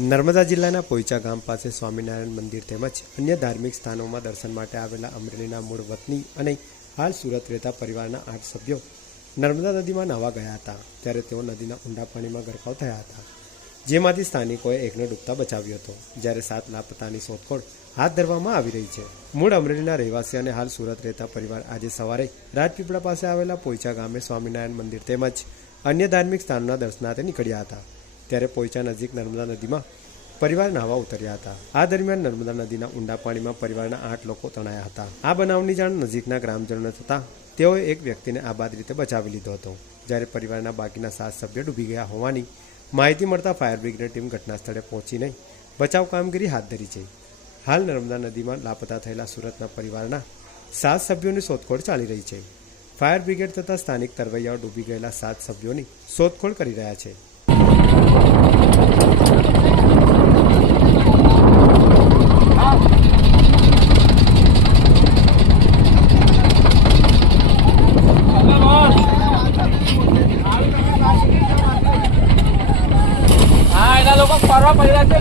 નર્મદા જિલ્લાના પોઈચા ગામ પાસે સ્વામિનારાયણ મંદિર તેમજ અન્ય ધાર્મિક સ્થાનોમાં દર્શન માટે આવેલા અમરેલીના મૂળ વતની અને હાલ સુરત રહેતા પરિવારના આઠ સભ્યો નર્મદા નદીમાં નાહવા ગયા હતા, ત્યારે તેઓ નદીના ઊંડા પાણીમાં ગરકાવ થયા હતા. જેમાંથી સ્થાનિકોએ એકને ડૂબતા બચાવ્યો હતો, જ્યારે સાત લાપતાની શોધખોળ હાથ ધરવામાં આવી રહી છે. મૂળ અમરેલીના રહેવાસી અને હાલ સુરત રહેતા પરિવાર આજે સવારે રાજપીપળા પાસે આવેલા પોઈચા ગામે સ્વામિનારાયણ મંદિર તેમજ અન્ય ધાર્મિક સ્થાનોના દર્શનાર્થે નીકળ્યા હતા. ત્યારે પોઈચા નજીક નર્મદા નદીમાં પરિવાર નાહવા ઉતર્યા હતા. આ દરમિયાન નર્મદા નદીના ઊંડા પાણીમાં પરિવારના આઠ લોકો તણાયા હતા. આ બનાવની જાણ નજીકના ગ્રામજનોને થતાં તેઓએ એક વ્યક્તિને આબાદ રીતે બચાવી લીધો હતો. જ્યારે પરિવારના બાકીના સાત સભ્યો ડૂબી ગયા હોવાની માહિતી મળતા ફાયર બ્રિગેડ ટીમ ઘટના સ્થળે પહોંચીને બચાવ કામગીરી હાથ ધરી છે. હાલ નર્મદા નદીમાં લાપતા થયેલા સુરતના પરિવારના સાત સભ્યોની શોધખોળ ચાલી રહી છે. ફાયર બ્રિગેડ તથા સ્થાનિક તરવૈયાઓ ડૂબી ગયેલા સાત સભ્યોની શોધખોળ કરી રહ્યા છે. લોકો ફરવા પડ્યા છે.